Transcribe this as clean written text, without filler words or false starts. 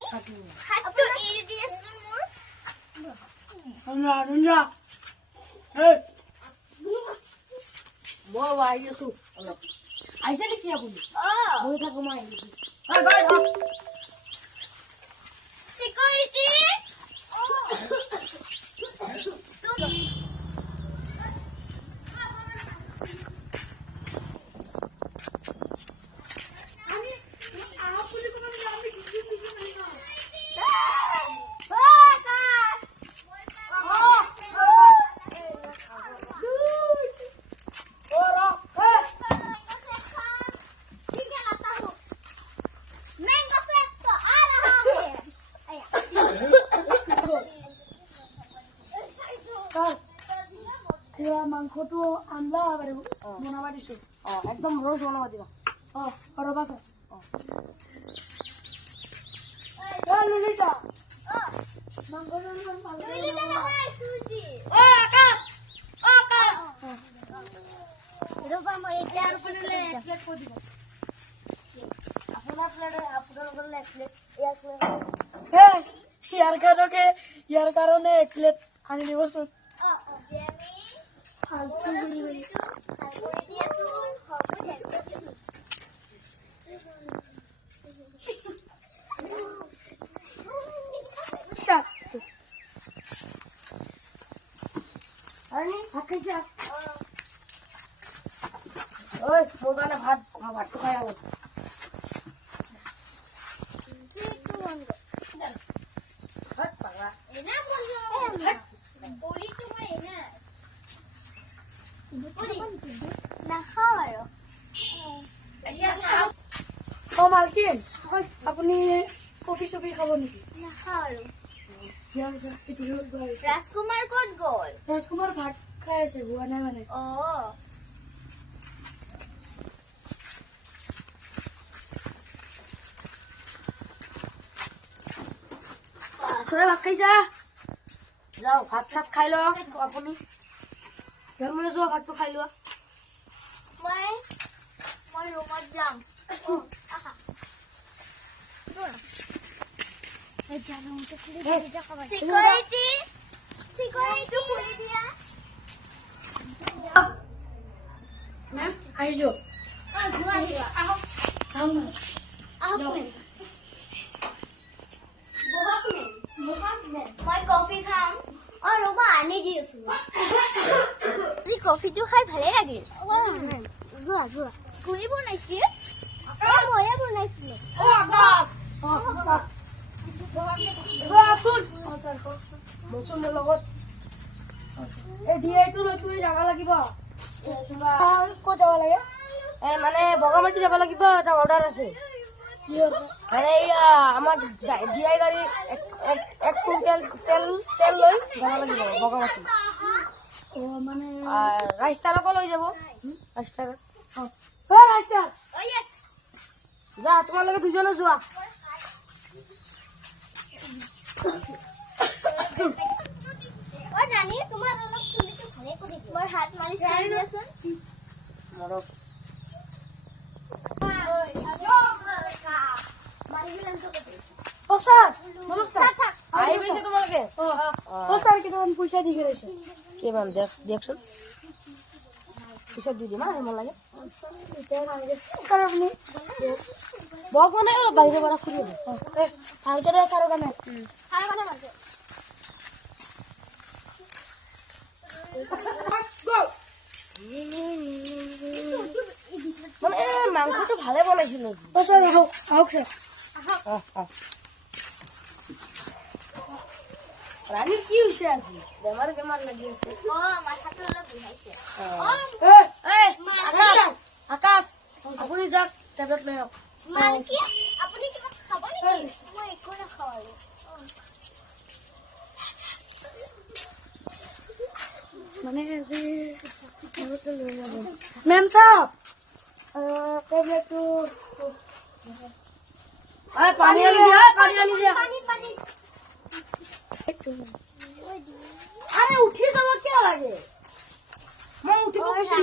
হাতটো এৰি দিয়াচোন মোৰ। মই আহি আছো অলপ। আহিছে নেকি আপুনি? বহি থাকো মই আহি আছো। চিকিউৰিটি মাংসটো আনলা বাৰু বনাব দিছো। একদম ৰ'জ বনাব দিবা। ৰ'বা ছাৰ। ললিতা মাংসটো ৰবা মই এতিয়া ইয়াৰ কাৰণে এক প্লেট আনি দিবচোন। মোৰ কাৰণে ভাতটো খাই আহো। মালকিন আপুনি কফি চফি খাব নেকি? ৰাজকুমাৰ ক'ত গ'ল? ৰাজকুমাৰ ভাত খাই আছে, হোৱা নাই মানে। ভাত খাইছা? যাও ভাত চাত খাই লোৱা আপুনি। জন্মলৈ যোৱা ভাতটো খাই লোৱা। মই ৰুমত যাম। চিকিউৰিটি খুলি দিয়া। মেম আহিছো। মই কফি খাম। ৰবা আনি দি আছো। আজি কফিটো খাই ভালে লাগিল। যোৱা কোনে বনাইছিল? ময়ে বনাইছিলো। মানে বগামাটি যাব লাগিব, এটা অৰ্ডাৰ আছে। মানে আমাৰ ডিআই গাড়ী 1 কুইণ্টেল তেল লৈ যাব লাগিব বগামাটি। মানে ৰাইষ্টাৰকো লৈ যাব। যা তোমালোকে দুজনে যোৱা। ৰাণী তোমাৰ অলপ চুলিটো ভালে কৰি দিয়া। মোৰ হাত মালিচ কৰি দিয়াচোন। পইচা দি খেলাইছে কিমান দিয়কচোন। পিছত দি দিম মোৰ লাগে। বক মানে বাহিৰৰ পৰা ফুৰি ভালকে দে ছাৰৰ কাৰণে। মানে মাংসটো ভালে বনাইছিল। ৰাণীৰ কি হৈছে আজি? বেমাৰ লাগি আছে। মাথাটো অলপ বিষাইছে। আকাশ আপুনি যাওক, টেবলেট লৈ আহক। আপুনি কিবা খাব নেকি? মই একো নাখাওঁ আৰু। মানে আজি মেম চাওক টেবলেটটো পানী আনি দিয়া। আৰে উঠি যাব কিয় লাগে? মই উঠিব কৈছো।